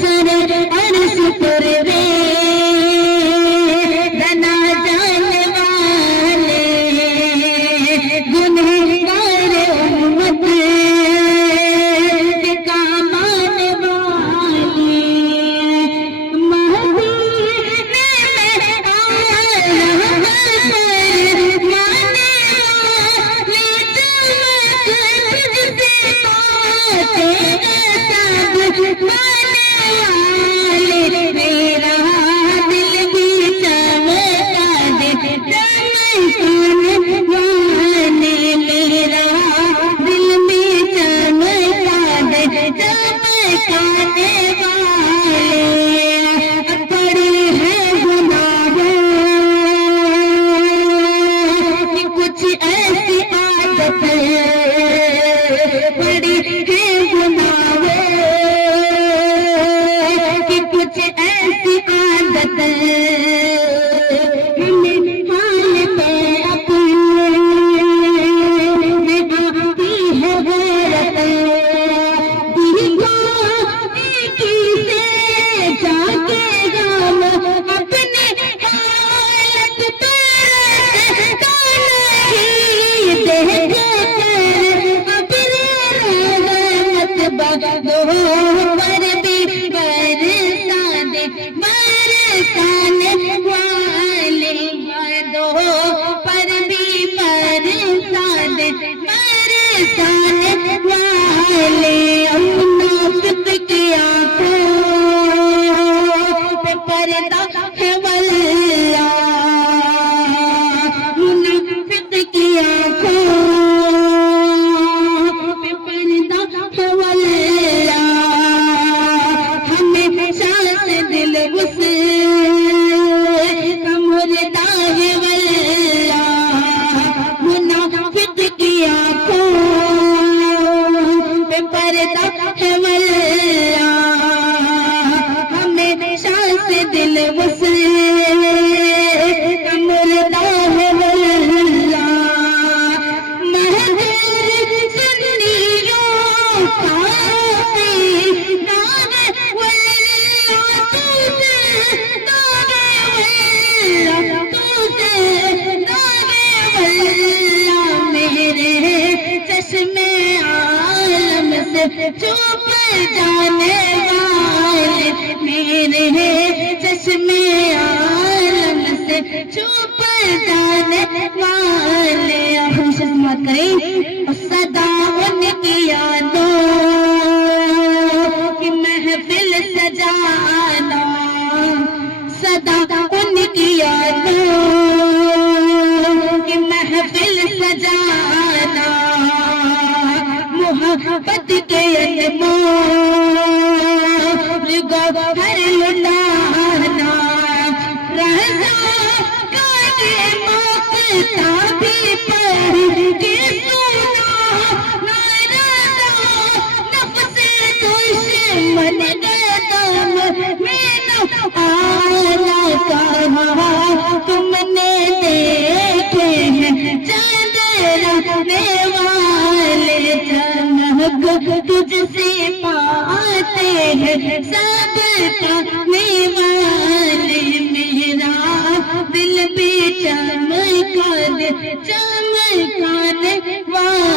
سر عرش پر وے دنا جانے والے گنہگار امت کے کام آنے والے مہدی نے چھپ جانے والے میرے چشمے عالم سے چھپ جانے والے ہم سماعت کریں اور صدا ان کی یادوں کی محفل سجانا صدا ان کی یادوں کی محفل سجانا محبت کے گوہر لٹانا رضا کا یہ موقع بھی پڑھ کے سنا نارضا نفس دشمن دم میں نہ آنا کہا تم نے دیکھے ہیں چاند رکھنے والے تجھ سے پاتے ہیں سب کرنے والے میرا دل بھی چمکانے والے